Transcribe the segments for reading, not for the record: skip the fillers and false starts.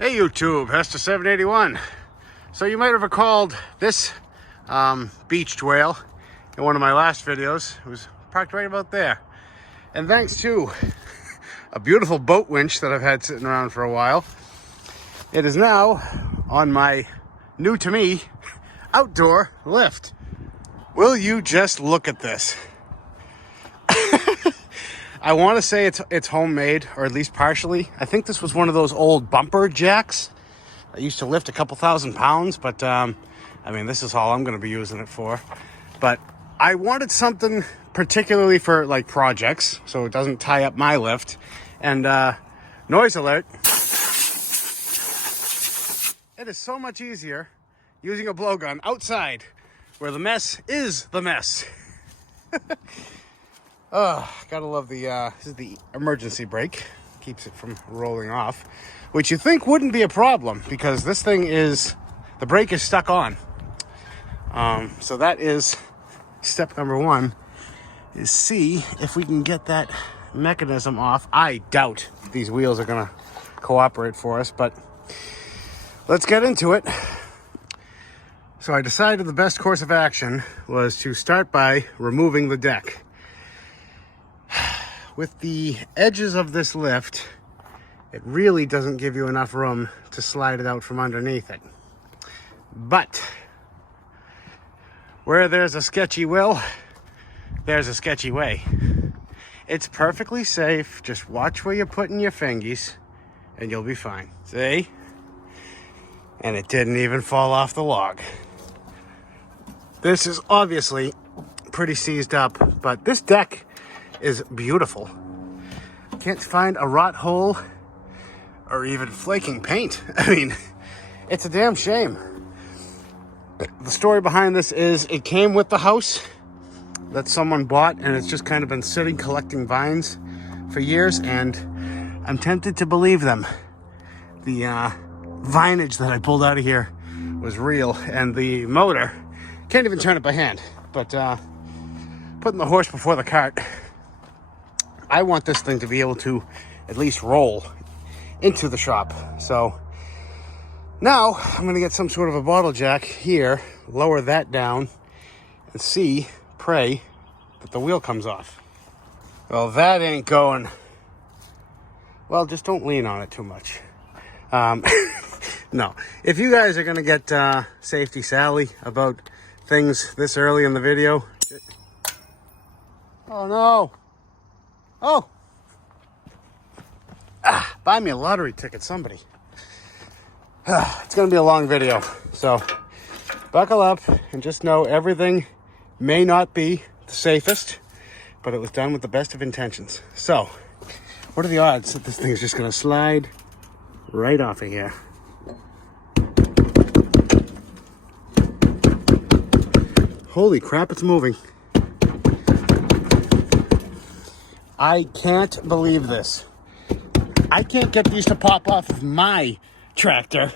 Hey YouTube, Hester781. So you might have recalled this beached whale in one of my last videos. It was parked right about there. And thanks to a beautiful boat winch that I've had sitting around for a while, it is now on my new to me outdoor lift. Will you just look at this? I want to say it's homemade, or at least partially. I think this was one of those old bumper jacks that used to lift a couple thousand pounds, but I mean, this is all I'm going to be using it for. But I wanted something particularly for like projects, so it doesn't tie up my lift. And noise alert, it is so much easier using a blowgun outside where the mess is the mess. Oh, gotta love the, this is the emergency brake. Keeps it from rolling off, which you think wouldn't be a problem because this thing is, the brake is stuck on. So that is step number one, is see if we can get that mechanism off. I doubt these wheels are gonna cooperate for us, but let's get into it. So I decided the best course of action was to start by removing the deck. With the edges of this lift, it really doesn't give you enough room to slide it out from underneath it. But where there's a sketchy will, there's a sketchy way. It's perfectly safe. Just watch where you're putting your fingies and you'll be fine. See? And it didn't even fall off the log. This is obviously pretty seized up, but this deck is beautiful. Can't find a rot hole or even flaking paint. I mean, it's a damn shame. The story behind this is it came with the house that someone bought, and it's just kind of been sitting collecting vines for years, and I'm tempted to believe them. The vinage that I pulled out of here was real, and the motor, can't even turn it by hand, but putting the horse before the cart, I want this thing to be able to at least roll into the shop. So now I'm going to get some sort of a bottle jack here, lower that down, and pray that the wheel comes off. Well, that ain't going. Well, just don't lean on it too much. No, if you guys are going to get safety Sally about things this early in the video. Oh no. Oh, buy me a lottery ticket, somebody. It's gonna be a long video, so buckle up and just know everything may not be the safest, but it was done with the best of intentions. So what are the odds that this thing is just gonna slide right off of here? Holy crap, it's moving. I can't believe this. I can't get these to pop off of my tractor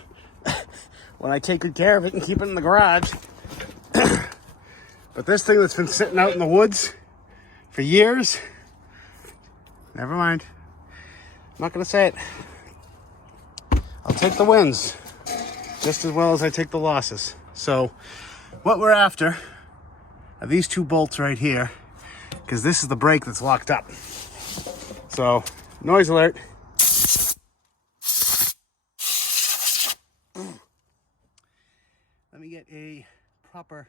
when I take good care of it and keep it in the garage. But this thing that's been sitting out in the woods for years, never mind. I'm not gonna say it. I'll take the wins just as well as I take the losses. So what we're after are these two bolts right here, because this is the brake that's locked up. So, noise alert. Let me get a proper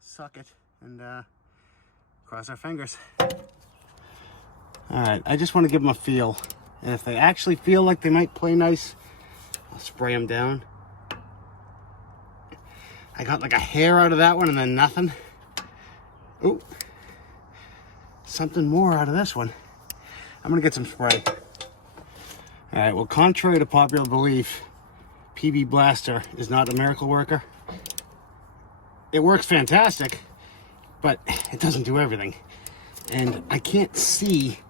socket and cross our fingers. All right, I just want to give them a feel. And if they actually feel like they might play nice, I'll spray them down. I got like a hair out of that one and then nothing. Ooh. Something more out of this one. I'm gonna get some spray. All right, well, contrary to popular belief, PB Blaster is not a miracle worker. It works fantastic, but it doesn't do everything. And I can't see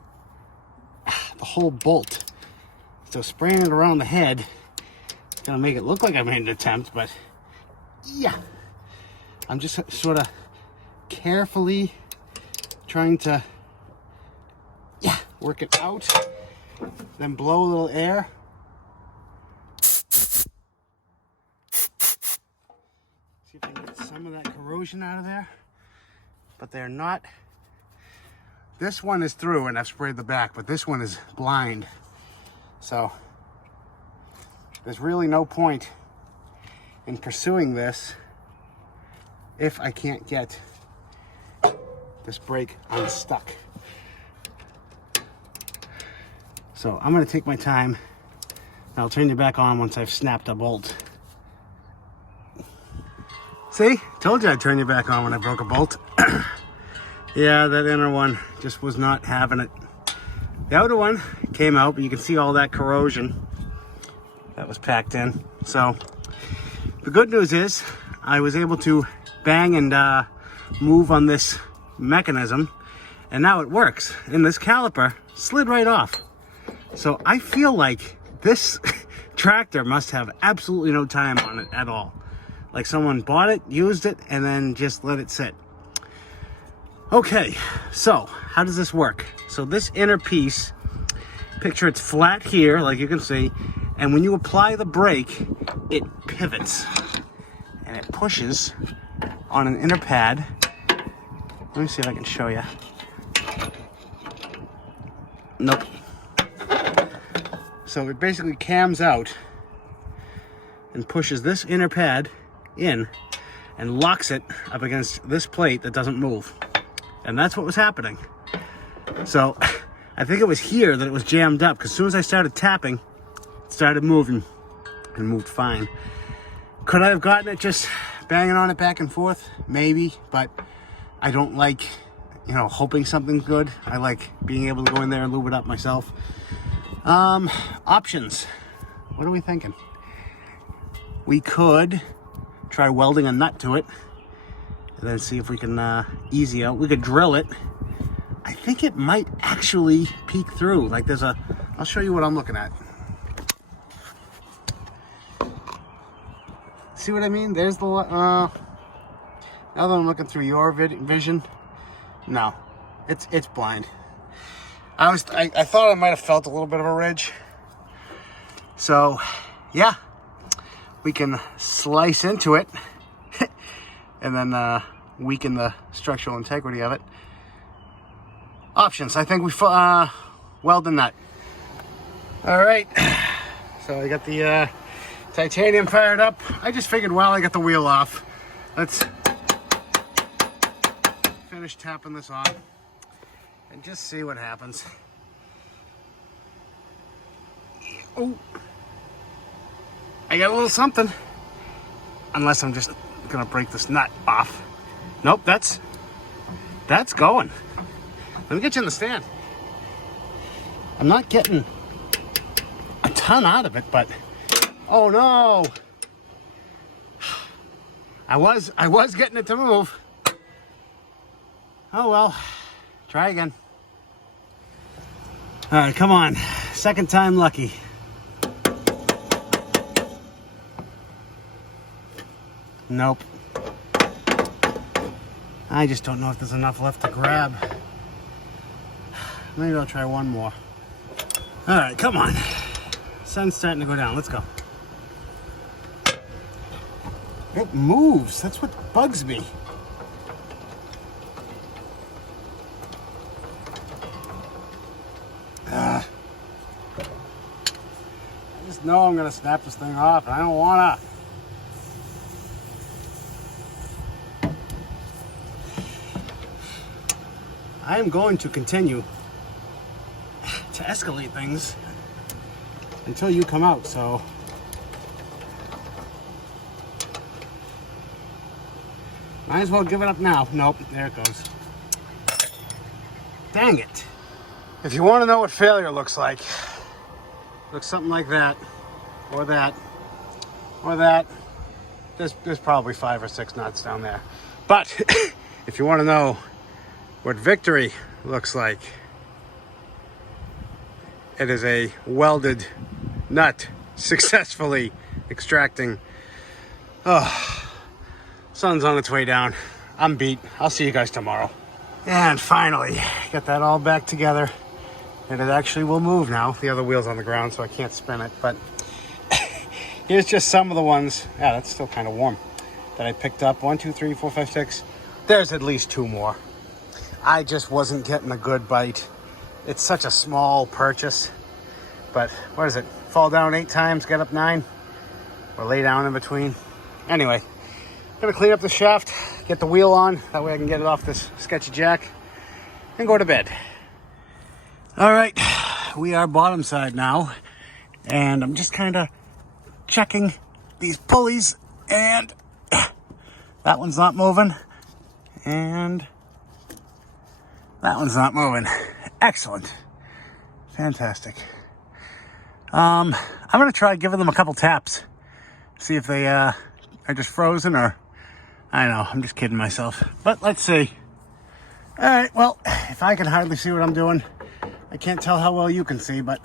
the whole bolt. So spraying it around the head is gonna make it look like I made an attempt, but yeah. I'm just sort of carefully trying to work it out, then blow a little air, some of that corrosion out of there, but they're not. This one is through and I've sprayed the back, but this one is blind. So there's really no point in pursuing this if I can't get this brake unstuck. So I'm gonna take my time and I'll turn you back on once I've snapped a bolt. See, told you I'd turn you back on when I broke a bolt. Yeah, that inner one just was not having it. The outer one came out, but you can see all that corrosion that was packed in. So the good news is I was able to bang and move on this mechanism, and now it works. And this caliper slid right off. So I feel like this tractor must have absolutely no time on it at all. Like someone bought it, used it, and then just let it sit. Okay, so how does this work? So this inner piece, picture it's flat here, like you can see, and when you apply the brake, it pivots and it pushes on an inner pad. Let me see if I can show you. Nope. So it basically cams out and pushes this inner pad in and locks it up against this plate that doesn't move. And that's what was happening. So I think it was here that it was jammed up, because as soon as I started tapping, it started moving and moved fine. Could I have gotten it just banging on it back and forth? Maybe, but I don't like, you know, hoping something's good. I like being able to go in there and lube it up myself. Options. What are we thinking? We could try welding a nut to it and then see if we can easy out. We could drill it. I think it might actually peek through. Like there's a, I'll show you what I'm looking at. See what I mean? There's the, now that I'm looking through your vision, no, it's blind. I thought I might have felt a little bit of a ridge. So yeah, we can slice into it and then weaken the structural integrity of it. Options. I think we weld the nut. All right, so I got the titanium fired up. I just figured while I got the wheel off, let's finish tapping this on and just see what happens. Oh, I got a little something. Unless I'm just gonna break this nut off. Nope, that's going. Let me get you in the stand. I'm not getting a ton out of it, but oh no. I was getting it to move. Oh well, try again. All right, come on. Second time lucky. Nope. I just don't know if there's enough left to grab. Maybe I'll try one more. All right, come on. Sun's starting to go down. Let's go. It moves. That's what bugs me. I just know I'm gonna snap this thing off, and I don't wanna. I am going to continue to escalate things until you come out, so might as well give it up now. Nope, there it goes. Dang it. If you want to know what failure looks like, looks something like that, or that, or that. There's probably 5 or 6 nuts down there. But if you want to know what victory looks like, it is a welded nut successfully extracting. Oh, sun's on its way down. I'm beat. I'll see you guys tomorrow. And finally, got that all back together. And it actually will move now. The other wheel's on the ground, so I can't spin it. But here's just some of the ones. Yeah, that's still kind of warm. that I picked up. 1, 2, 3, 4, 5, 6. There's at least 2 more. I just wasn't getting a good bite. It's such a small purchase. But what is it? Fall down 8 times, get up 9, or lay down in between. Anyway, gonna clean up the shaft, get the wheel on. That way I can get it off this sketchy jack and go to bed. All right, we are bottom side now. And I'm just kind of checking these pulleys, and that one's not moving. And that one's not moving. Excellent. Fantastic. I'm going to try giving them a couple taps. See if they are just frozen, or I don't know. I'm just kidding myself. But let's see. All right, well, if I can hardly see what I'm doing, I can't tell how well you can see, but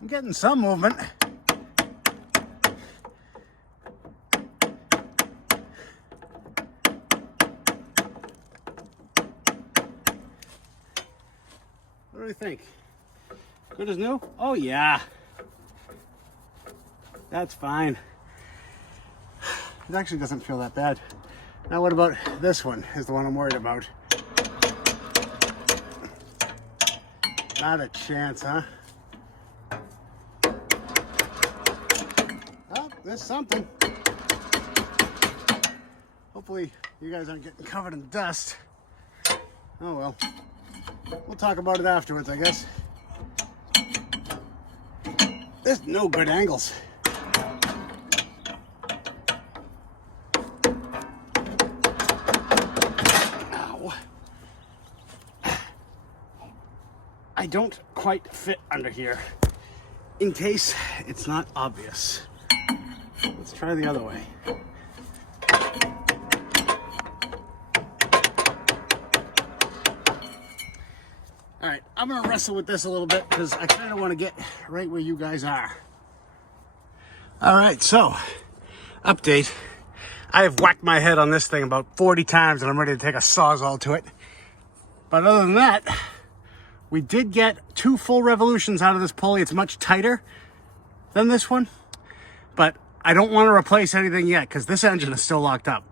I'm getting some movement. What do you think? Good as new? Oh yeah. That's fine. It actually doesn't feel that bad. Now what about this one is the one I'm worried about. Not a chance, huh? Oh, there's something. Hopefully you guys aren't getting covered in dust. Oh well. We'll talk about it afterwards, I guess. There's no good angles. Ow. I don't quite fit under here, in case it's not obvious. Let's try the other way. All right, I'm gonna wrestle with this a little bit because I kind of want to get right where you guys are. All right, so update. I have whacked my head on this thing about 40 times and I'm ready to take a sawzall to it. But other than that, we did get 2 full revolutions out of this pulley. It's much tighter than this one, but I don't want to replace anything yet because this engine is still locked up.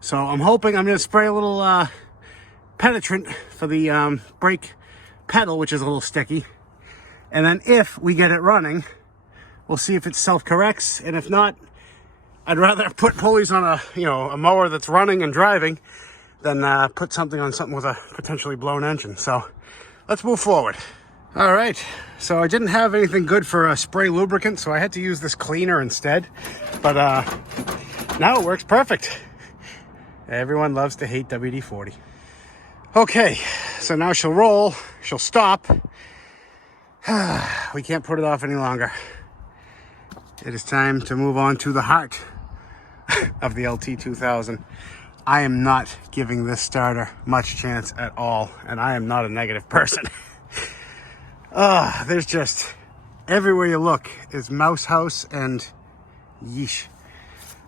So I'm hoping I'm gonna spray a little penetrant for the brake pedal, which is a little sticky, and then if we get it running, we'll see if it self-corrects, and if not, I'd rather put pulleys on a mower that's running and driving than put something on something with a potentially blown engine. So let's move forward. All right, so I didn't have anything good for a spray lubricant, so I had to use this cleaner instead, but now it works perfect. Everyone loves to hate WD-40. Okay, so now she'll roll, she'll stop. We can't put it off any longer. It is time to move on to the heart of the LT2000. I am not giving this starter much chance at all, and I am not a negative person. There's just, everywhere you look is mouse house and yeesh.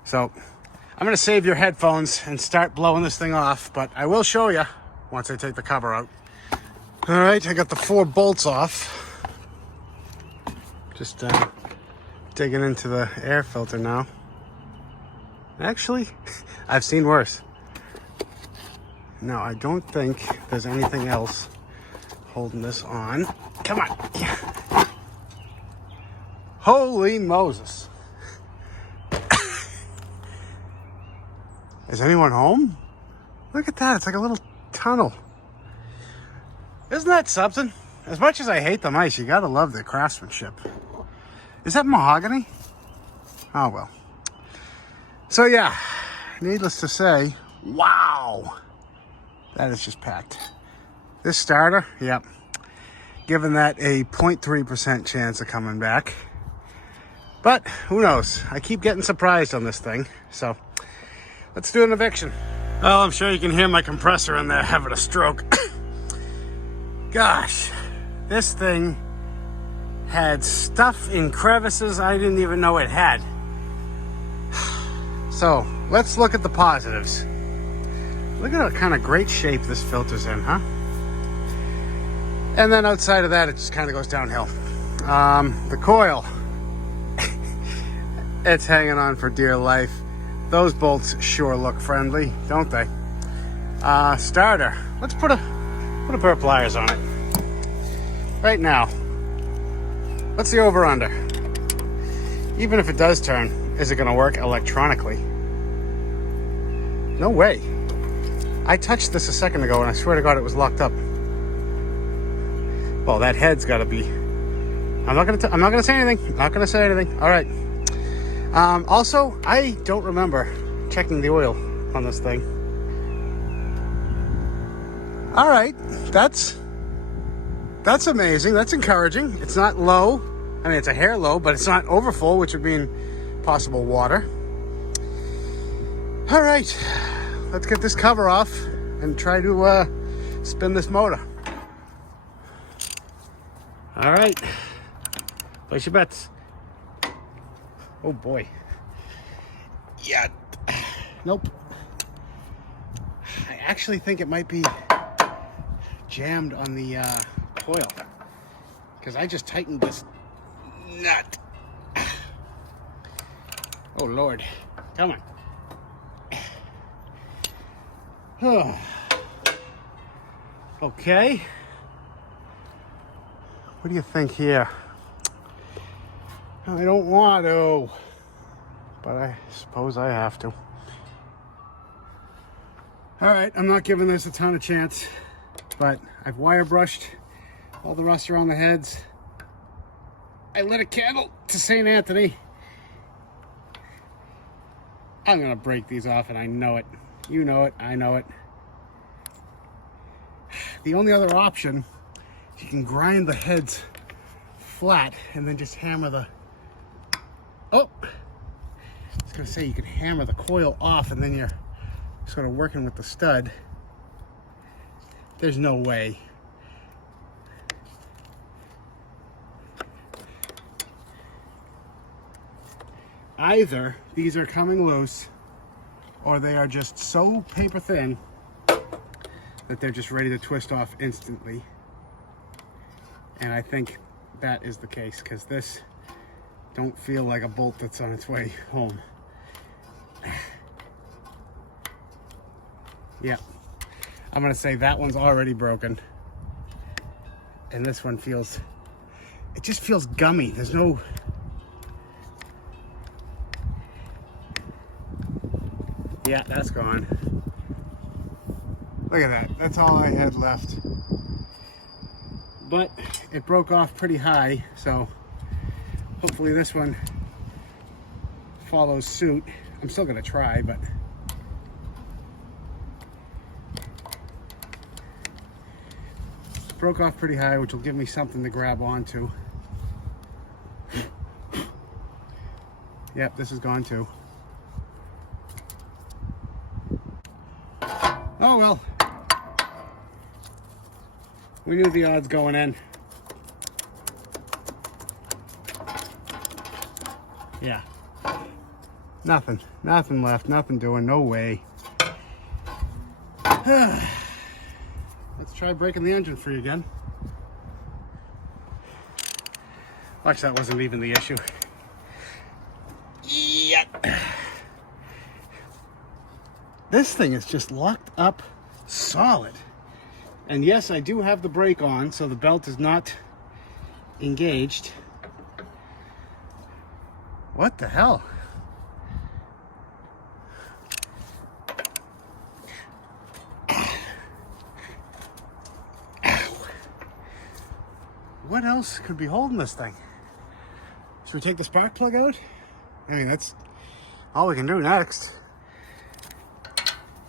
So I'm gonna save your headphones and start blowing this thing off, but I will show you once I take the cover out. All right, I got the 4 bolts off. Just digging into the air filter now. Actually, I've seen worse. No, I don't think there's anything else holding this on. Come on. Yeah. Holy Moses. Is anyone home? Look at that, it's like a little tunnel. Isn't that something? As much as I hate the mice, you gotta love the craftsmanship. Is that mahogany? Oh well. So yeah, needless to say, wow, that is just packed. This starter, yep, giving that a 0.3% chance of coming back. But who knows? I keep getting surprised on this thing. So let's do an eviction. Well, I'm sure you can hear my compressor in there having a stroke. Gosh, this thing had stuff in crevices I didn't even know it had. So let's look at the positives. Look at what kind of great shape this filter's in, huh? And then outside of that, it just kind of goes downhill. The coil, It's hanging on for dear life. Those bolts sure look friendly, don't they? Starter. Let's put a pair of pliers on it. Right now. What's the over-under? Even if it does turn, is it going to work electronically? No way. I touched this a second ago and I swear to God it was locked up. Well, that head's got to be... I'm not gonna say anything. Not gonna say anything. All right. Also, I don't remember checking the oil on this thing. All right, that's amazing. That's encouraging. It's not low. I mean, it's a hair low, but it's not overfull, which would mean possible water. All right, let's get this cover off and try to spin this motor. All right. Place your bets. Oh boy. Yeah. Nope. I actually think it might be jammed on the coil because I just tightened this nut. Oh Lord. Come on. Oh. Okay. What do you think here? I don't want to, but I suppose I have to. All right, I'm not giving this a ton of chance, but I've wire brushed all the rust around the heads. I lit a candle to St. Anthony. I'm gonna break these off and I know it. You know it, I know it. The only other option is you can grind the heads flat and then just hammer the... Oh, I was gonna say you can hammer the coil off and then you're sort of working with the stud. There's no way. Either these are coming loose or they are just so paper thin that they're just ready to twist off instantly. And I think that is the case because this don't feel like a bolt that's on its way home. Yeah, I'm gonna say that one's already broken. And this one feels, it just feels gummy. There's no, yeah, that's gone. Look at that, that's all I had left. But it broke off pretty high, so hopefully this one follows suit. I'm still gonna try, but broke off pretty high, which will give me something to grab onto. Yep, this is gone too. Oh well. We knew the odds going in. Yeah. Nothing left, nothing doing, no way. Let's try breaking the engine free again. Watch, that wasn't even the issue. Yep. This thing is just locked up solid. And yes, I do have the brake on, so the belt is not engaged. What the hell? What else could be holding this thing? Should we take the spark plug out? I mean, that's all we can do next.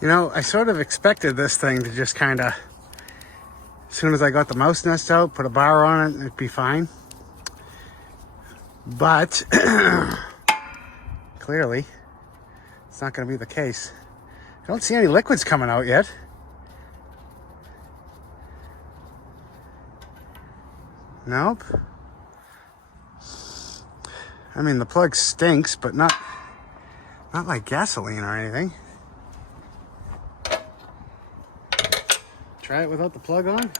You know, I sort of expected this thing to just kind of, as soon as I got the mouse nest out, put a bar on it, it'd be fine. But clearly, it's not going to be the case. I don't see any liquids coming out yet. Nope. I mean, the plug stinks, but not like gasoline or anything. Try it without the plug on.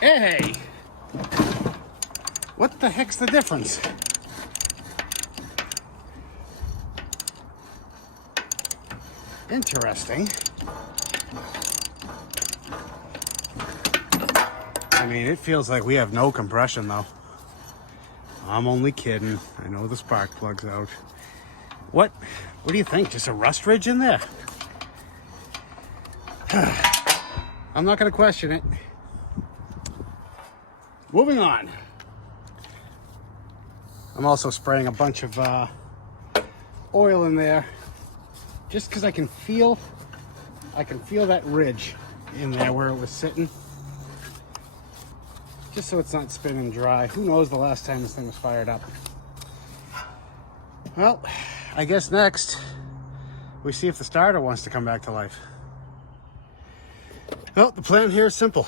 Hey! What the heck's the difference? Interesting. I mean, it feels like we have no compression though. I'm only kidding. I know the spark plug's out. What do you think? Just a rust ridge in there? I'm not going to question it. Moving on. I'm also spraying a bunch of oil in there just because I can feel that ridge in there where it was sitting. Just so it's not spinning dry. Who knows the last time this thing was fired up. Well, I guess next we see if the starter wants to come back to life. Well, the plan here is simple.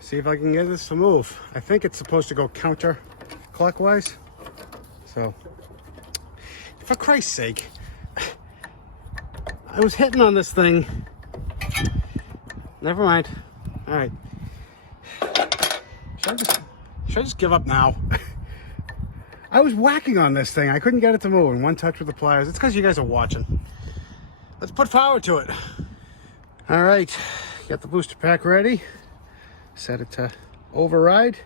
See if I can get this to move. I think it's supposed to go counterclockwise. So, for Christ's sake, I was hitting on this thing. Never mind. All right. Should I just give up now? I was whacking on this thing. I couldn't get it to move in one touch with the pliers. It's because you guys are watching. Let's put power to it. All right, got the booster pack ready. Set it to override.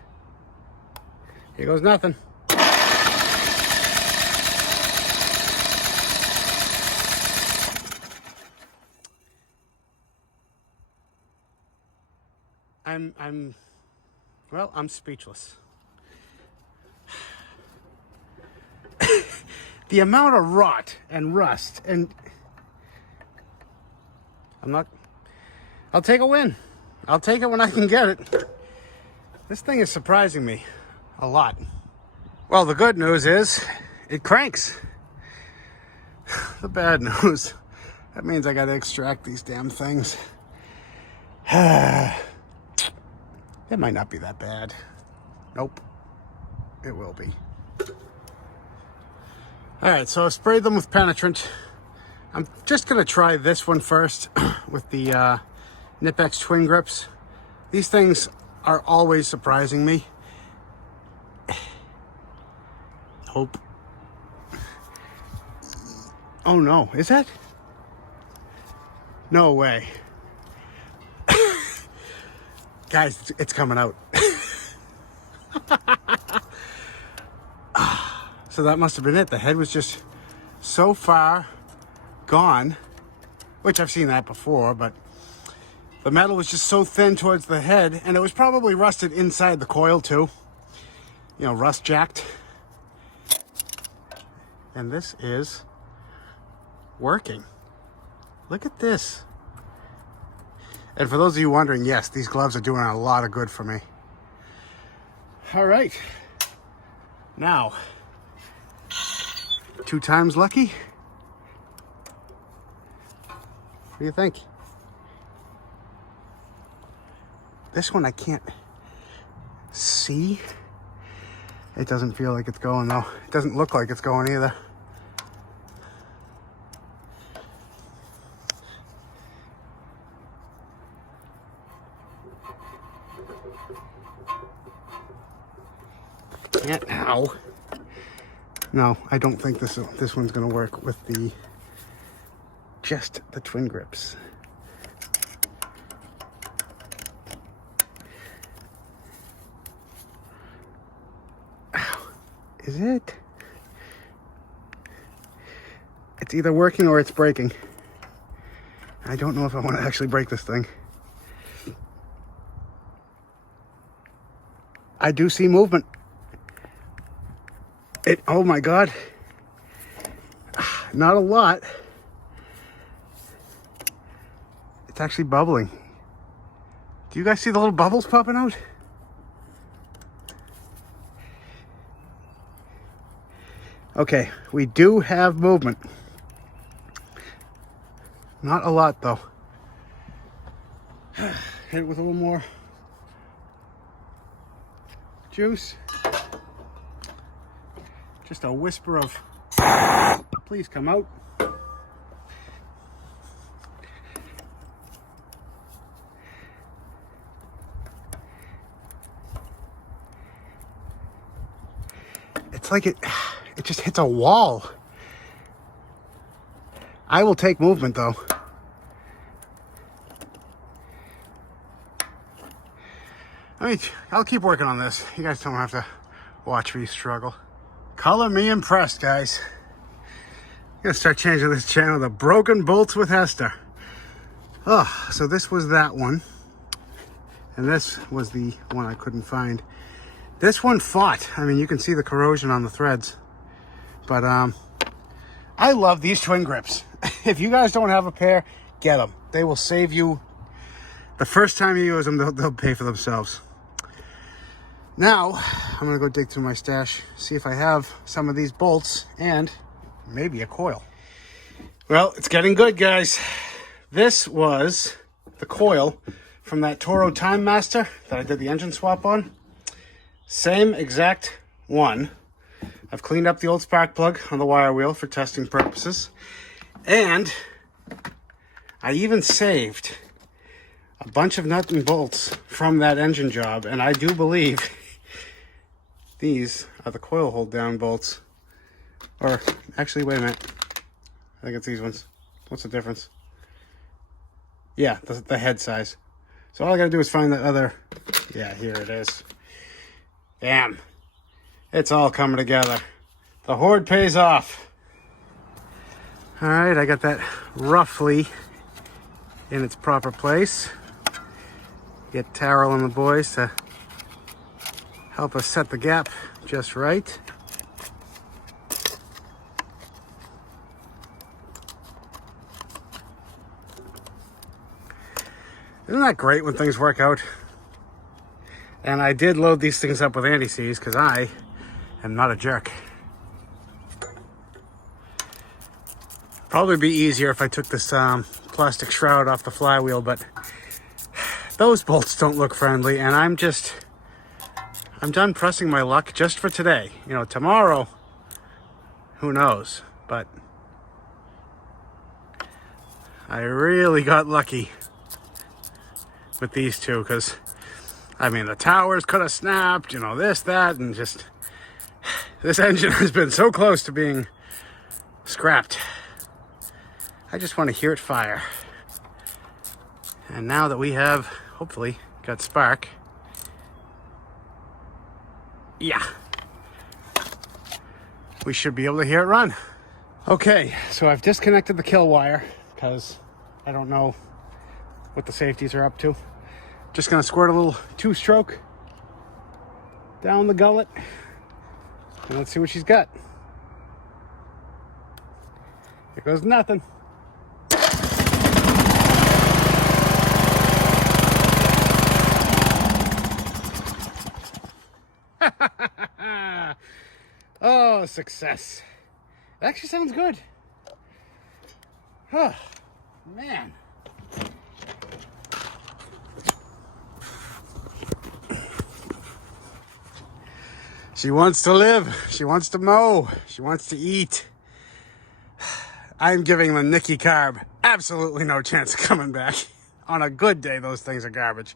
Here goes nothing. I'm speechless. The amount of rot and rust and I'll take a win. I'll take it when I can get it. This thing is surprising me a lot. Well, the good news is it cranks. The bad news, that means I gotta extract these damn things. It might not be that bad. Nope, it will be. All right, so I've sprayed them with penetrant. I'm just gonna try this one first with the Knipex twin grips. These things are always surprising me. Hope. Oh no, is that? No way. Guys, it's coming out. So that must have been it. The head was just so far gone, which I've seen that before, but the metal was just so thin towards the head, and it was probably rusted inside the coil too. You know, rust jacked. And this is working. Look at this. And for those of you wondering, yes, these gloves are doing a lot of good for me. All right. Now, 2 times lucky. What do you think? This one I can't see. It doesn't feel like it's going though. It doesn't look like it's going either. Ow. No, I don't think this one's gonna work with just the twin grips. Ow. Is it? It's either working or it's breaking. I don't know if I want to actually break this thing. I do see movement. Oh my God. Not a lot. It's actually bubbling. Do you guys see the little bubbles popping out? Okay, we do have movement. Not a lot though. Hit it with a little more juice. Just a whisper of, please come out. it's like it just hits a wall. I will take movement though. I'll keep working on this. You guys don't have to watch me struggle. Color me impressed, guys. I'm gonna start changing this channel to Broken Bolts with Hester. Oh, so this was that one. And this was the one I couldn't find. This one fought. I mean, you can see the corrosion on the threads. But I love these twin grips. If you guys don't have a pair, get them. They will save you. The first time you use them, they'll pay for themselves. Now, I'm gonna go dig through my stash, see if I have some of these bolts and maybe a coil. Well, it's getting good, guys. This was the coil from that Toro Time Master that I did the engine swap on. Same exact one. I've cleaned up the old spark plug on the wire wheel for testing purposes. And I even saved a bunch of nuts and bolts from that engine job. And I do believe these are the coil hold down bolts. Or actually, wait a minute. I think it's these ones. What's the difference? Yeah, the head size. So all I gotta do is find that other, yeah, here it is. Damn, it's all coming together. The hoard pays off. All right, I got that roughly in its proper place. Get Terrell and the boys to help us set the gap just right. Isn't that great when things work out? And I did load these things up with anti-seize because I am not a jerk. Probably be easier if I took this plastic shroud off the flywheel, but those bolts don't look friendly, and I'm done pressing my luck just for today. You know, tomorrow, who knows? But I really got lucky with these two, because I mean, the towers could have snapped, you know, this, that, and just this engine has been so close to being scrapped. I just want to hear it fire. And now that we have hopefully got spark, yeah, we should be able to hear it run. Okay, so I've disconnected the kill wire because I don't know what the safeties are up to. Just gonna squirt a little 2-stroke down the gullet and let's see what she's got. Here goes nothing. Oh, success. It actually sounds good. Oh, man. She wants to live. She wants to mow. She wants to eat. I'm giving the Nicky Carb absolutely no chance of coming back. On a good day, those things are garbage.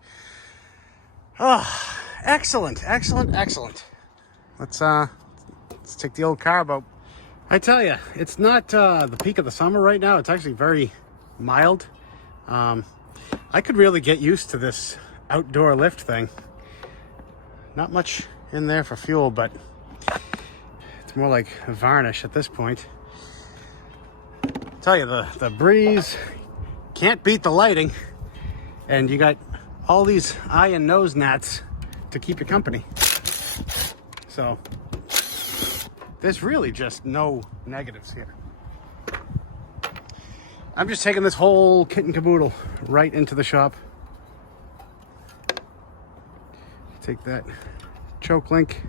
Oh, excellent, excellent, excellent. Let's take the old carb out. I tell you, it's not the peak of the summer right now. It's actually very mild. I could really get used to this outdoor lift thing. Not much in there for fuel, but it's more like a varnish at this point. I tell you, the breeze can't beat the lighting, and you got all these eye and nose gnats to keep you company. So there's really just no negatives here. I'm just taking this whole kit and caboodle right into the shop. Take that choke link,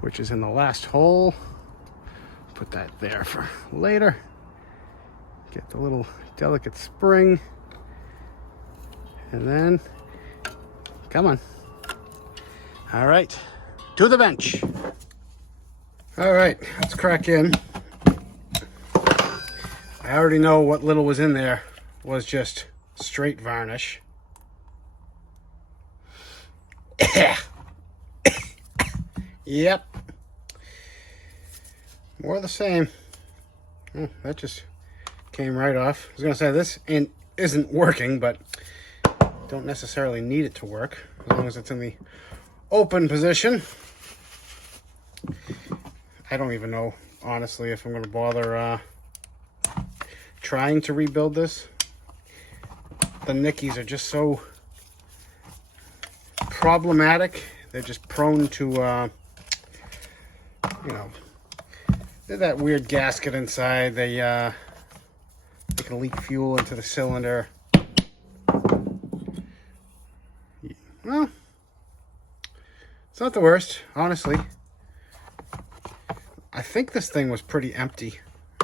which is in the last hole. Put that there for later. Get the little delicate spring. And then, come on. All right, to the bench. All right, let's crack in. I already know what little was in there was just straight varnish. Yep. more of the same. Oh, that just came right off. I was gonna say this isn't working, but don't necessarily need it to work as long as it's in the open position. I don't even know, honestly, if I'm gonna bother trying to rebuild this. The nickies are just so problematic. They're just prone to, you know, they're that weird gasket inside. They can leak fuel into the cylinder. Well, it's not the worst, honestly. I think this thing was pretty empty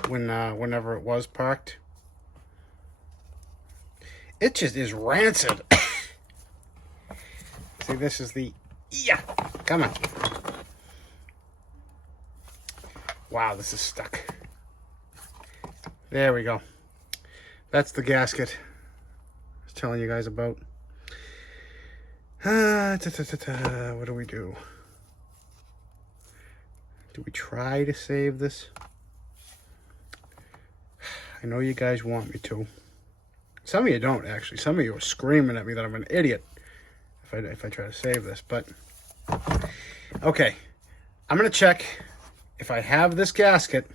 whenever it was parked. It just is rancid. See, this is the, yeah, come on. Wow, this is stuck. There we go. That's the gasket I was telling you guys about. What do we do? Do we try to save this? I know you guys want me to. Some of you don't, actually. Some of you are screaming at me that I'm an idiot if I try to save this. But, okay. I'm going to check if I have this gasket.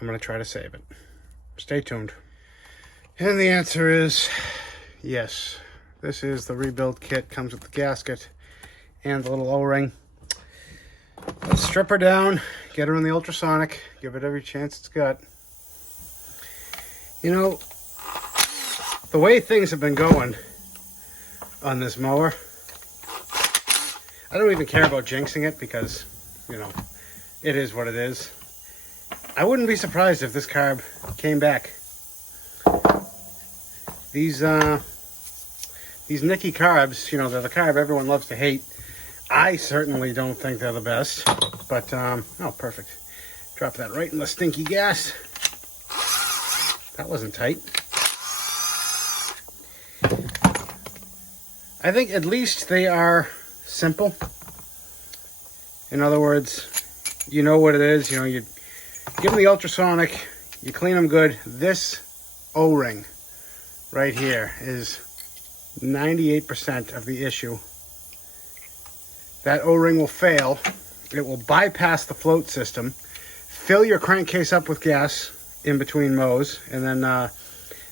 I'm going to try to save it. Stay tuned. And the answer is yes. This is the rebuild kit. Comes with the gasket and the little O-ring. Let's strip her down, get her in the ultrasonic, give it every chance it's got. You know, the way things have been going on this mower, I don't even care about jinxing it because, you know, it is what it is. I wouldn't be surprised if this carb came back. These Nicky carbs, you know, they're the carb everyone loves to hate. I certainly don't think they're the best, but, oh, perfect. Drop that right in the stinky gas. That wasn't tight. I think at least they are simple. In other words, you know what it is. You know, you give them the ultrasonic, you clean them good. This O-ring right here is 98% of the issue. That O-ring will fail. It will bypass the float system, fill your crankcase up with gas in between mows, and then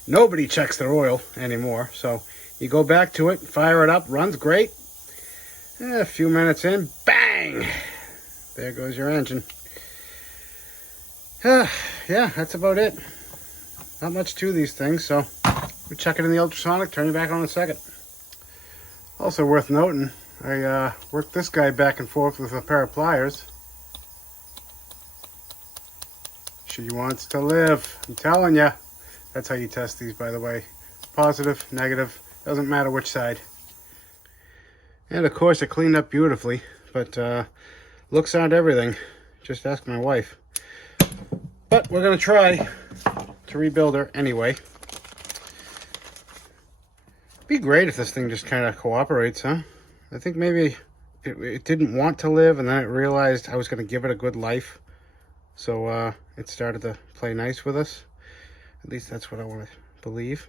nobody checks their oil anymore. So you go back to it, fire it up, runs great. A few minutes in, bang! There goes your engine. Yeah, that's about it. Not much to these things, so we check it in the ultrasonic, turn it back on in a second. Also worth noting, I worked this guy back and forth with a pair of pliers. She wants to live. I'm telling you. That's how you test these, by the way. Positive, negative, doesn't matter which side. And of course it cleaned up beautifully, but looks aren't everything. Just ask my wife. But we're going to try to rebuild her anyway. Be great if this thing just kind of cooperates, huh? I think maybe it didn't want to live, and then it realized I was going to give it a good life. So it started to play nice with us. At least that's what I want to believe.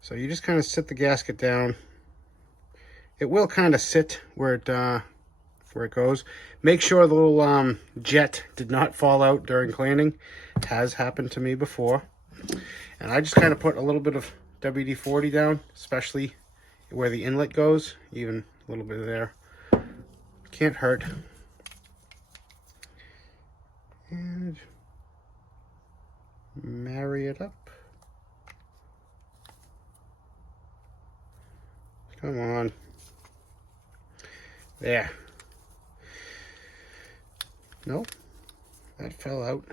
So you just kind of sit the gasket down. It will kind of sit where it goes. Make sure the little jet did not fall out during cleaning. It has happened to me before. And I just kind of put a little bit of WD-40 down, especially where the inlet goes, even a little bit there. Can't hurt. And marry it up. Come on. There. Nope. That fell out.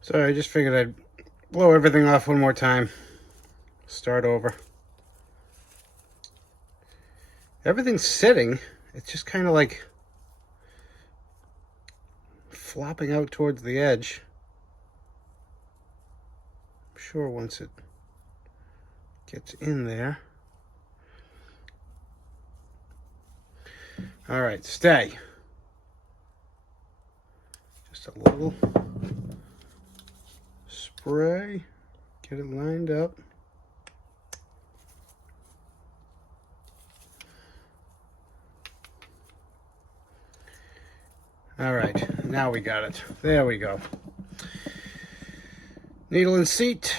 So I just figured I'd blow everything off one more time. Start over. Everything's sitting. It's just kind of like flopping out towards the edge. I'm sure once it gets in there. All right, stay. Just a little spray. Get it lined up. All right, now we got it. There we go. Needle and seat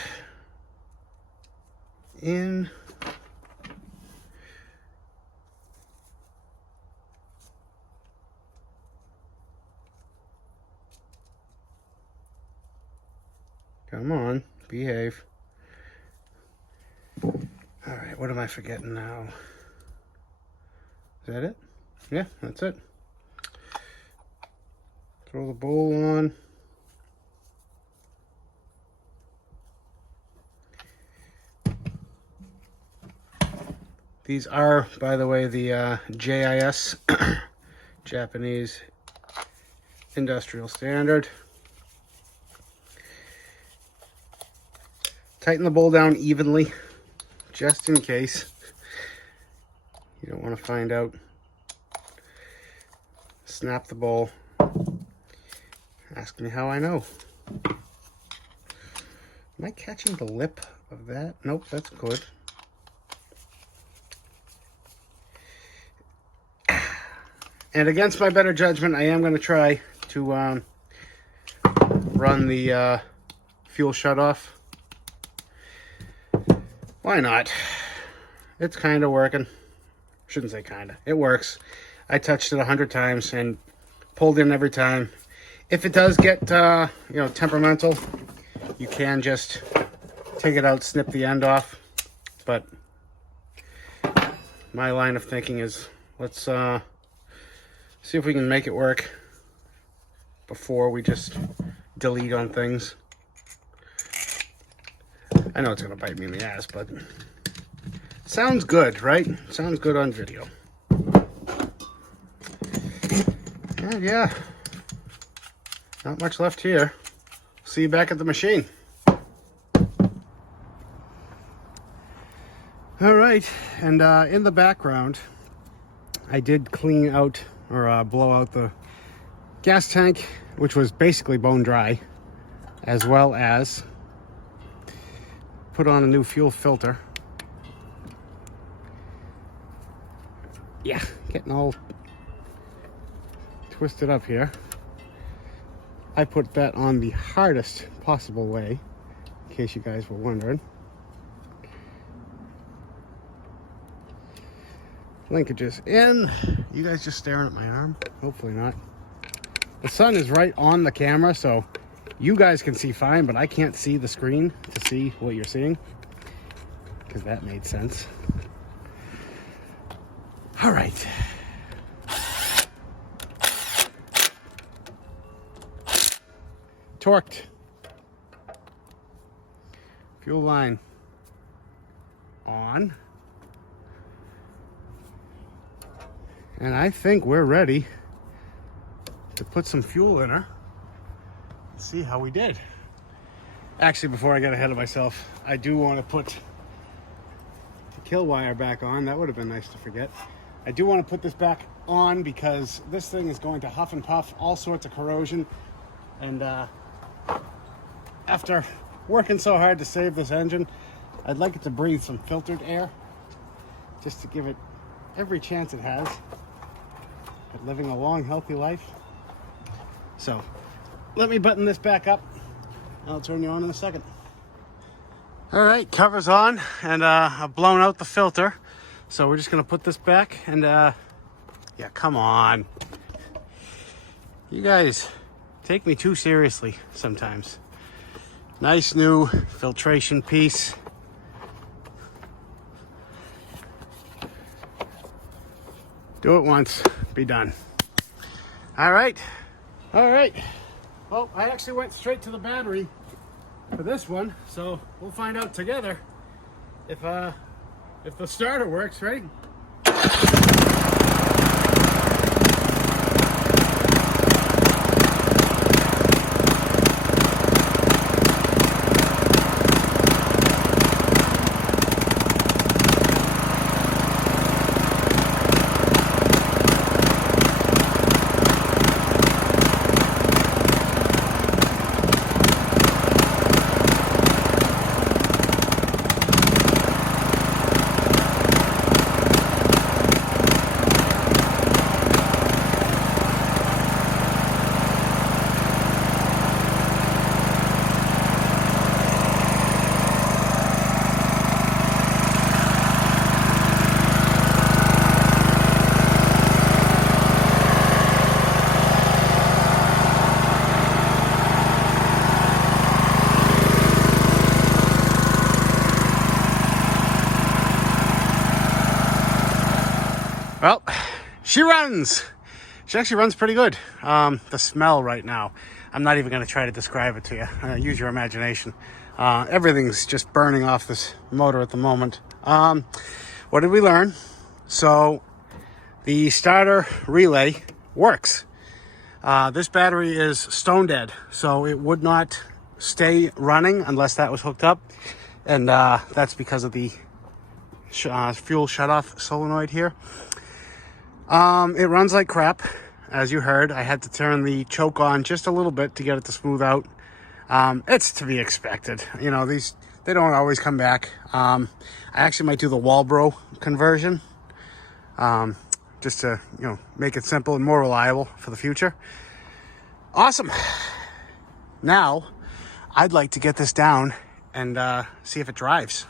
in. Come on, behave. All right, what am I forgetting now? Is that it? Yeah, that's it. Throw the bowl on. These are, by the way, the JIS, Japanese Industrial Standard. Tighten the bowl down evenly, just in case. You don't want to find out. Snap the bowl. Ask me how I know. Am I catching the lip of that? Nope, that's good. And against my better judgment, I am going to try to run the fuel shutoff. Why not? It's kind of working. Shouldn't say kind of. It works. I touched it 100 times and pulled in every time. If it does get, temperamental, you can just take it out, snip the end off. But my line of thinking is, let's see if we can make it work before we just delete on things. I know it's going to bite me in the ass, but sounds good, right? Sounds good on video. And yeah, not much left here. See you back at the machine. All right, and in the background, I did clean out or blow out the gas tank, which was basically bone dry, as well as put on a new fuel filter. Yeah, getting all twisted up here. I put that on the hardest possible way, in case you guys were wondering. Linkages in. You guys just staring at my arm? Hopefully not. The sun is right on the camera, so you guys can see fine, but I can't see the screen to see what you're seeing, because that made sense. All right. Torqued. Fuel line on. And I think we're ready to put some fuel in her. See how we did. Actually, before I get ahead of myself, I do want to put the kill wire back on. That would have been nice to forget. I do want to put this back on because this thing is going to huff and puff, all sorts of corrosion. And after working so hard to save this engine, I'd like it to breathe some filtered air, just to give it every chance it has at living a long, healthy life. So let me button this back up. I'll turn you on in a second. All right, cover's on, and I've blown out the filter. So we're just gonna put this back, and yeah, come on. You guys take me too seriously sometimes. Nice new filtration piece. Do it once, be done. All right. All right. Well, I actually went straight to the battery for this one, so we'll find out together if the starter works, right? Well, she runs. She actually runs pretty good. The smell right now, I'm not even going to try to describe it to you. Use your imagination. Everything's just burning off this motor at the moment. What did we learn? So the starter relay works. This battery is stone dead, so it would not stay running unless that was hooked up. And that's because of the fuel shutoff solenoid here. It runs like crap. As you heard, I had to turn the choke on just a little bit to get it to smooth out. It's to be expected. You know, they don't always come back. I actually might do the Walbro conversion, just to, you know, make it simple and more reliable for the future. Awesome. Now, I'd like to get this down and see if it drives.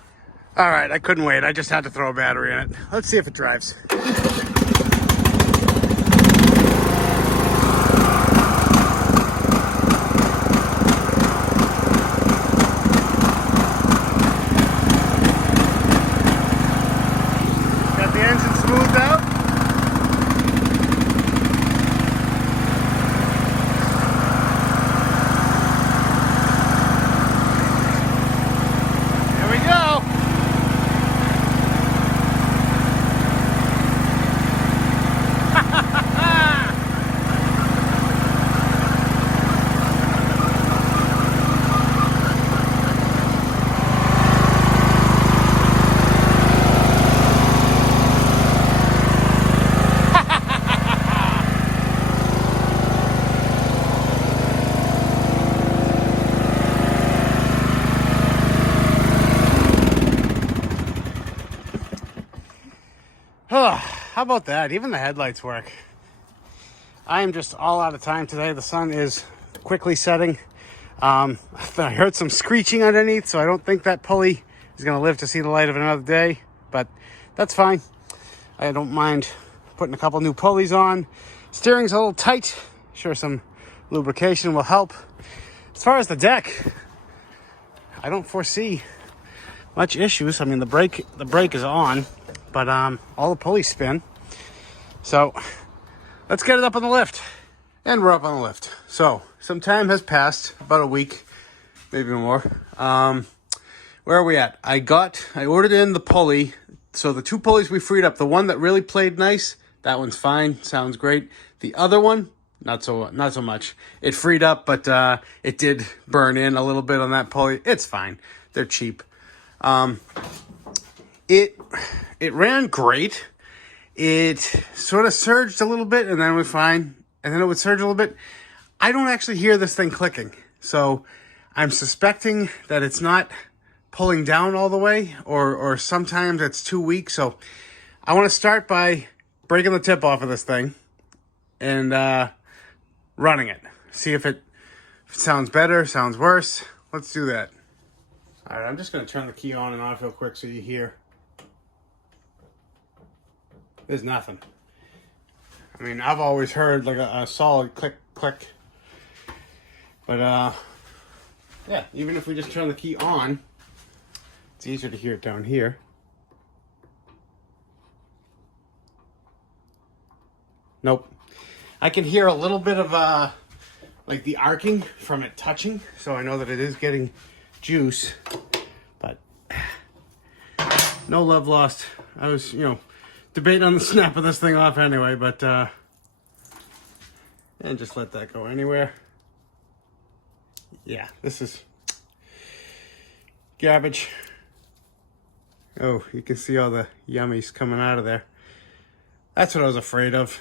All right, I couldn't wait. I just had to throw a battery in it. Let's see if it drives. Got the engine smoothed out. Here we go. How about that? Even the headlights work. I am just all out of time today. The sun is quickly setting. I heard some screeching underneath, so I don't think that pulley is going to live to see the light of another day, but that's fine. I don't mind putting a couple new pulleys on. Steering's a little tight. Sure, some lubrication will help. As far as the deck, I don't foresee much issues. I mean, the brake is on, but all the pulleys spin. So let's get it up on the lift. And we're up on the lift. So some time has passed, about a week, maybe more. Where are we at? I ordered in the pulley. So the two pulleys we freed up, the one that really played nice, that one's fine, sounds great. The other one, not so much. It freed up, but it did burn in a little bit on that pulley. It's fine. They're cheap. It ran great. It sort of surged a little bit, and then it was fine. And then it would surge a little bit. I don't actually hear this thing clicking. So I'm suspecting that it's not pulling down all the way, or sometimes it's too weak. So I want to start by breaking the tip off of this thing and running it. See if it sounds better, sounds worse. Let's do that. All right, I'm just going to turn the key on and off real quick so you hear. There's nothing. I mean, I've always heard like a solid click, click. But, yeah, even if we just turn the key on, it's easier to hear it down here. Nope. I can hear a little bit of, like the arcing from it touching. So I know that it is getting juice. But no love lost. I was, debating on the snap of this thing off anyway, but and just let that go anywhere. Yeah, this is garbage. Oh, you can see all the yummies coming out of there. That's what I was afraid of.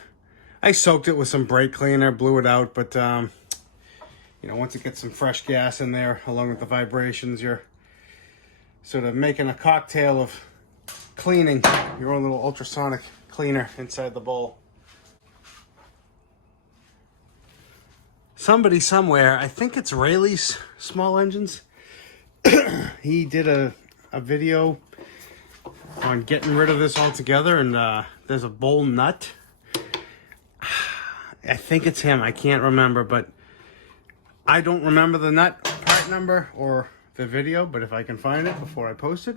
I soaked it with some brake cleaner, blew it out, but once it gets some fresh gas in there, along with the vibrations, you're sort of making a cocktail of cleaning, your own little ultrasonic cleaner inside the bowl. Somebody somewhere, I think it's Rayleigh's Small Engines, he did a video on getting rid of this altogether, and there's a bowl nut. I think it's him, I can't remember, but I don't remember the nut part number or the video, but if I can find it before I post it,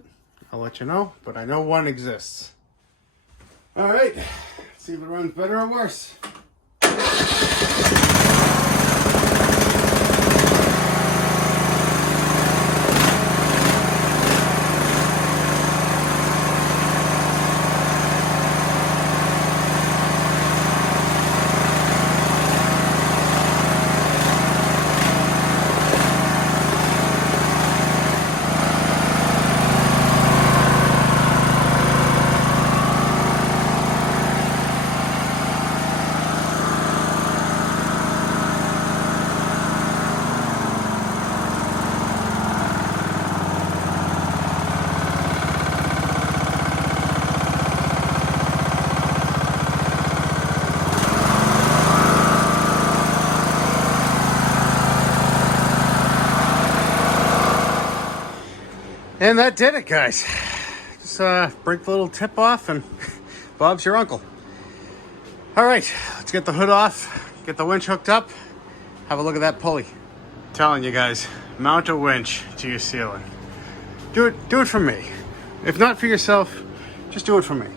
I'll let you know, but I know one exists. All right, see if it runs better or worse. And that did it, guys. Just break the little tip off and Bob's your uncle. All right, let's get the hood off, get the winch hooked up, have a look at that pulley. I'm telling you guys, mount a winch to your ceiling. Do it for me. If not for yourself, just do it for me.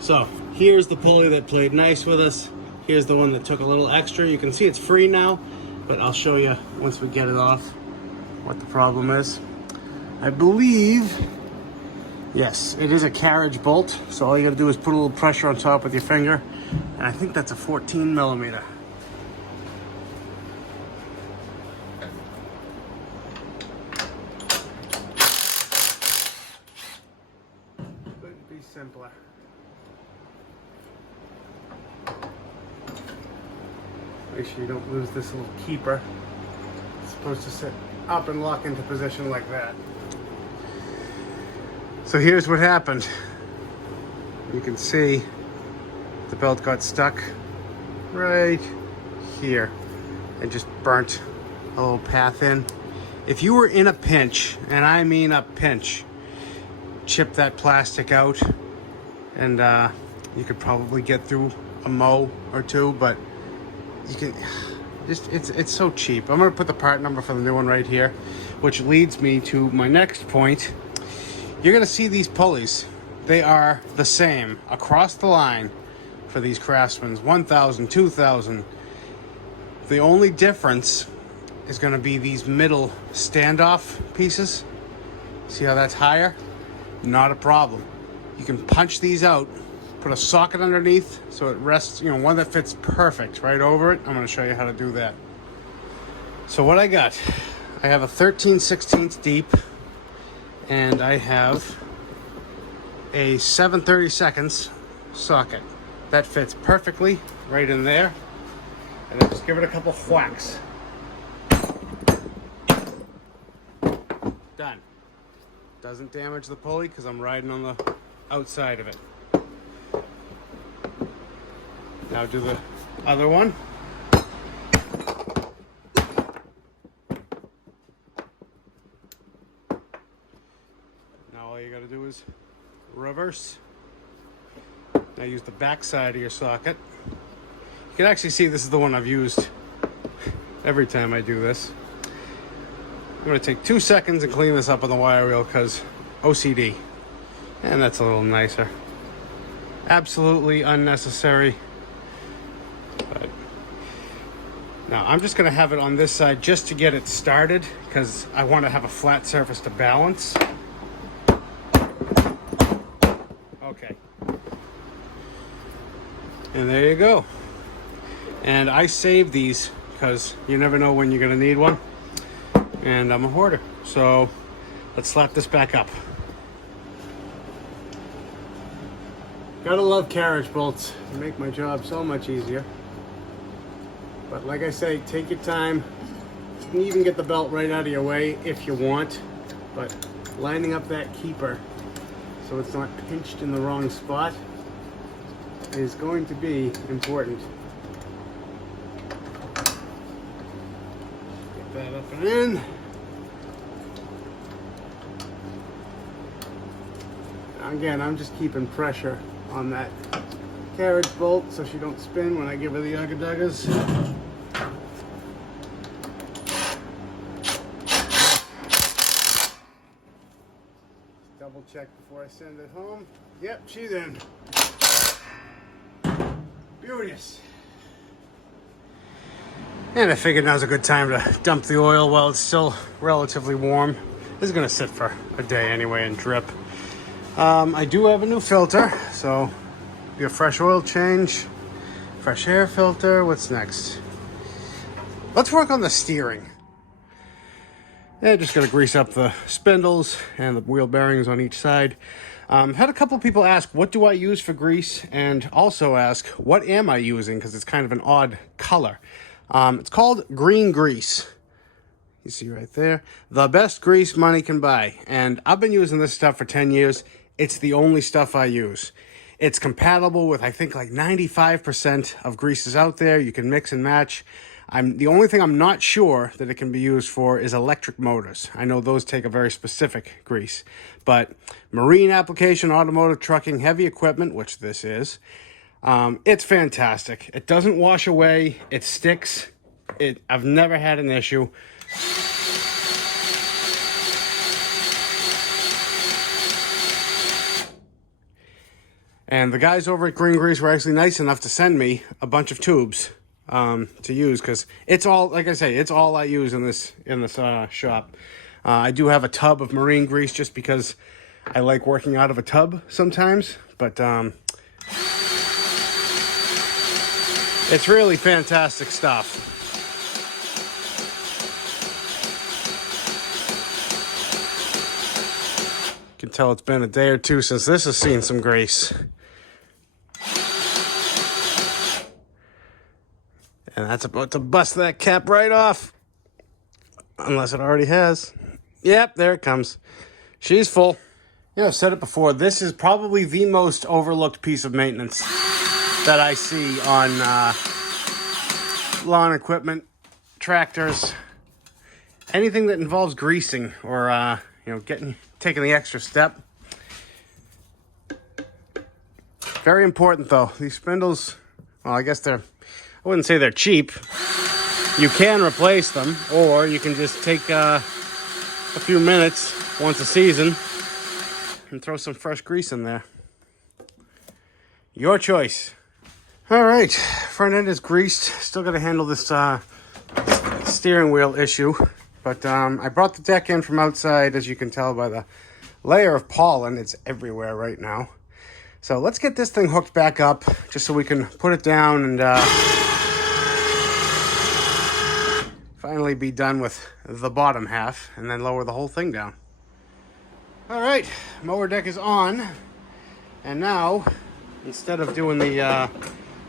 So here's the pulley that played nice with us. Here's the one that took a little extra. You can see it's free now, but I'll show you once we get it off what the problem is. I believe, yes, it is a carriage bolt. So all you gotta do is put a little pressure on top with your finger. And I think that's a 14 millimeter. Couldn't be simpler. Make sure you don't lose this little keeper. It's supposed to sit up and lock into position like that. So here's what happened. You can see the belt got stuck right here and just burnt a little path in. If you were in a pinch, and I mean a pinch, chip that plastic out and you could probably get through a mow or two, but you can just, it's so cheap. I'm gonna put the part number for the new one right here, which leads me to my next point. You're gonna see these pulleys. They are the same across the line for these Craftsmans, 1000, 2000. The only difference is gonna be these middle standoff pieces. See how that's higher? Not a problem. You can punch these out, put a socket underneath so it rests, you know, one that fits perfect right over it. I'm gonna show you how to do that. So what I got, I have a 13/16 deep, and I have a 7/32 socket. That fits perfectly right in there. And then just give it a couple whacks. Done. Doesn't damage the pulley because I'm riding on the outside of it. Now do the other one. Now all you gotta do is reverse. Now use the back side of your socket. You can actually see this is the one I've used every time I do this. I'm gonna take 2 seconds and clean this up on the wire wheel because OCD. And that's a little nicer. Absolutely unnecessary. But now I'm just gonna have it on this side just to get it started because I want to have a flat surface to balance. Okay. And there you go. And I save these because you never know when you're gonna need one. And I'm a hoarder. So let's slap this back up. Gotta love carriage bolts. They make my job so much easier. But like I say, take your time. You can even get the belt right out of your way if you want. But lining up that keeper so it's not pinched in the wrong spot is going to be important. Get that up and in. Again, I'm just keeping pressure on that carriage bolt so she don't spin when I give her the ugga-duggas. Double check before I send it home. Yep, she's in. Beauteous. And I figured now's a good time to dump the oil while it's still relatively warm. This is gonna sit for a day anyway and drip. I do have a new filter, so be a fresh oil change, fresh air filter. What's next? Let's work on the steering. Yeah, just gonna grease up the spindles and the wheel bearings on each side. Had a couple people ask, what do I use for grease? And also ask, what am I using? Because it's kind of an odd color. It's called green grease. You see right there. The best grease money can buy. And I've been using this stuff for 10 years. It's the only stuff I use. It's compatible with, I think, like 95% of greases out there. You can mix and match. The only thing I'm not sure that it can be used for is electric motors. I know those take a very specific grease. But marine application, automotive, trucking, heavy equipment, which this is, it's fantastic. It doesn't wash away. It sticks. I've never had an issue. And the guys over at Green Grease were actually nice enough to send me a bunch of tubes to use, because it's all, like I say, it's all I use in this shop. I do have a tub of marine grease just because I like working out of a tub sometimes, but it's really fantastic stuff. You can tell it's been a day or two since this has seen some grease. And that's about to bust that cap right off. Unless it already has. Yep, there it comes. She's full. You know, I've said it before. This is probably the most overlooked piece of maintenance that I see on lawn equipment, tractors, anything that involves greasing or, taking the extra step. Very important, though. These spindles, well, I guess I wouldn't say they're cheap. You can replace them, or you can just take a few minutes once a season and throw some fresh grease in there. Your choice. All right, front end is greased. Still got to handle this steering wheel issue, but I brought the deck in from outside, as you can tell by the layer of pollen. It's everywhere right now. So let's get this thing hooked back up just so we can put it down and finally be done with the bottom half and then lower the whole thing down. All right, mower deck is on. And now, instead of doing the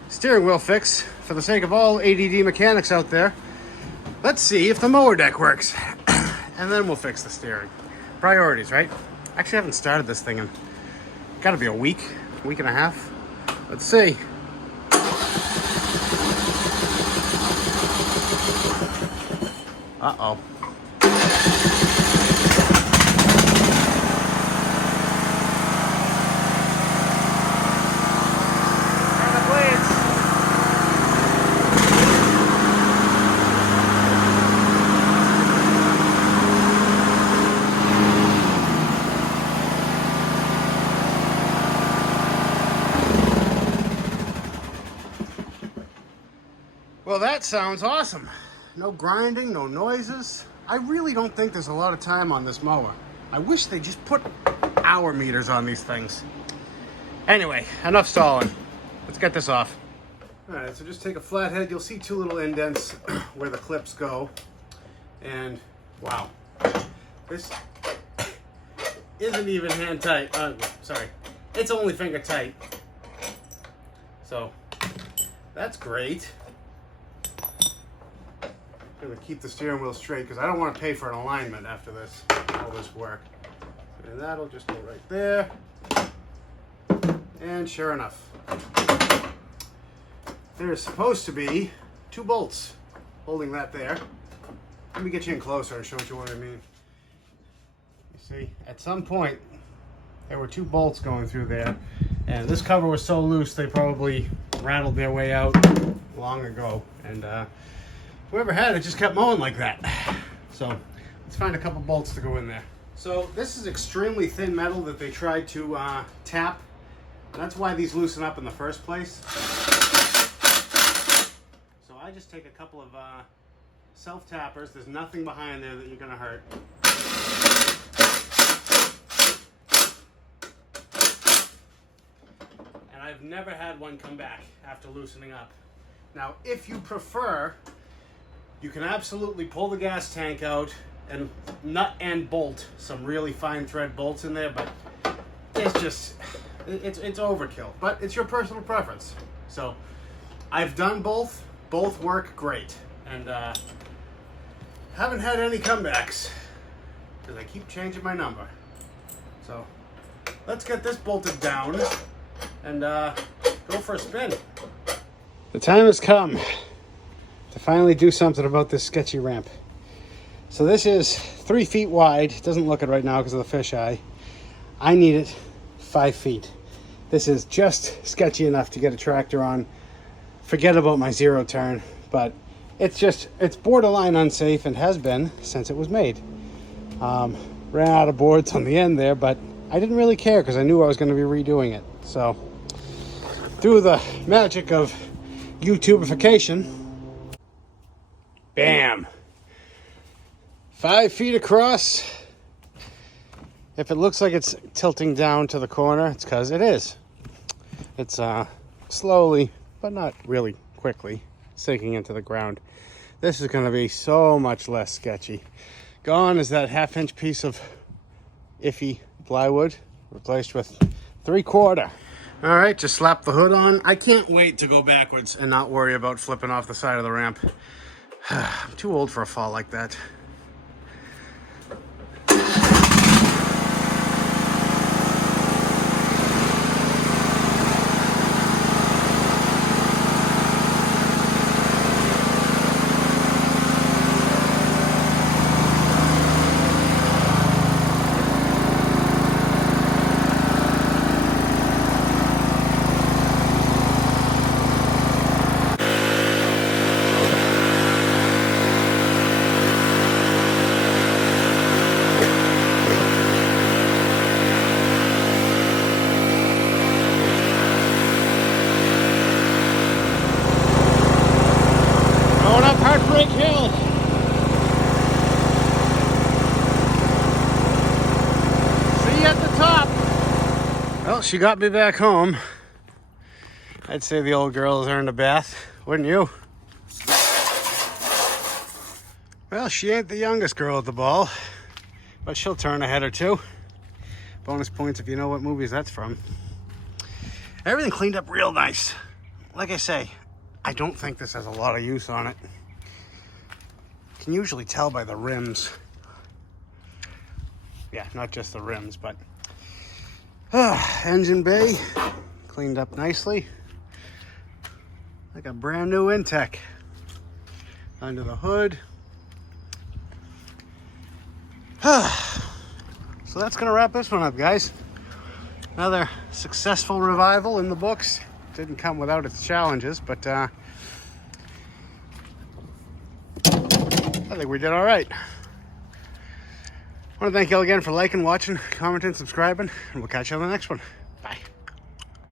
steering wheel fix, for the sake of all ADD mechanics out there, let's see if the mower deck works. And then we'll fix the steering. Priorities, right? Actually, I haven't started this thing in gotta be a week and a half. Let's see. Uh-oh. Well, that sounds awesome. No grinding, no noises. I really don't think there's a lot of time on this mower. I wish they just put hour meters on these things. Anyway, enough stalling. Let's get this off. All right, so just take a flathead. You'll see two little indents where the clips go. And wow, this isn't even hand tight. Sorry, it's only finger tight. So that's great. I'm gonna keep the steering wheel straight because I don't want to pay for an alignment after this, all this work. And that'll just go right there. And sure enough, there's supposed to be two bolts holding that there. Let me get you in closer and show you what I mean. You see, at some point, there were two bolts going through there, and this cover was so loose they probably rattled their way out long ago. And whoever had it just kept mowing like that. So let's find a couple bolts to go in there. So this is extremely thin metal that they tried to tap. And that's why these loosen up in the first place. I just take a couple of self-tappers. There's nothing behind there that you're gonna hurt. And I've never had one come back after loosening up. Now, if you prefer, you can absolutely pull the gas tank out and nut and bolt some really fine thread bolts in there, but it's just, it's overkill. But it's your personal preference. So I've done both work great, and haven't had any comebacks because I keep changing my number. So let's get this bolted down and go for a spin. The time has come to finally do something about this sketchy ramp. So this is 3 feet wide. It doesn't look it right now because of the fisheye. I need it 5 feet. This is just sketchy enough to get a tractor on. Forget about my zero turn, but it's borderline unsafe and has been since it was made. Ran out of boards on the end there, but I didn't really care because I knew I was going to be redoing it. So through the magic of YouTubeification, bam, 5 feet across. If it looks like it's tilting down to the corner, it's because it is. It's slowly, but not really quickly, sinking into the ground. This is going to be so much less sketchy. Gone is that 1/2 inch piece of iffy plywood, replaced with 3/4. All right, just slap the hood on. I can't wait to go backwards and not worry about flipping off the side of the ramp. I'm too old for a fall like that. Heartbreak Hill. See you at the top. Well, she got me back home. I'd say the old girl has earned a bath, wouldn't you? Well, she ain't the youngest girl at the ball, but she'll turn a head or two. Bonus points if you know what movies that's from. Everything cleaned up real nice. Like I say, I don't think this has a lot of use on it. Can usually tell by the rims. Yeah, not just the rims, but engine bay cleaned up nicely, like a brand new Intech. Under the hood. So that's gonna wrap this one up, guys. Another successful revival in the books. Didn't come without its challenges, but I think we did all right. I want to thank you all again for liking, watching, commenting, subscribing, and we'll catch you on the next one.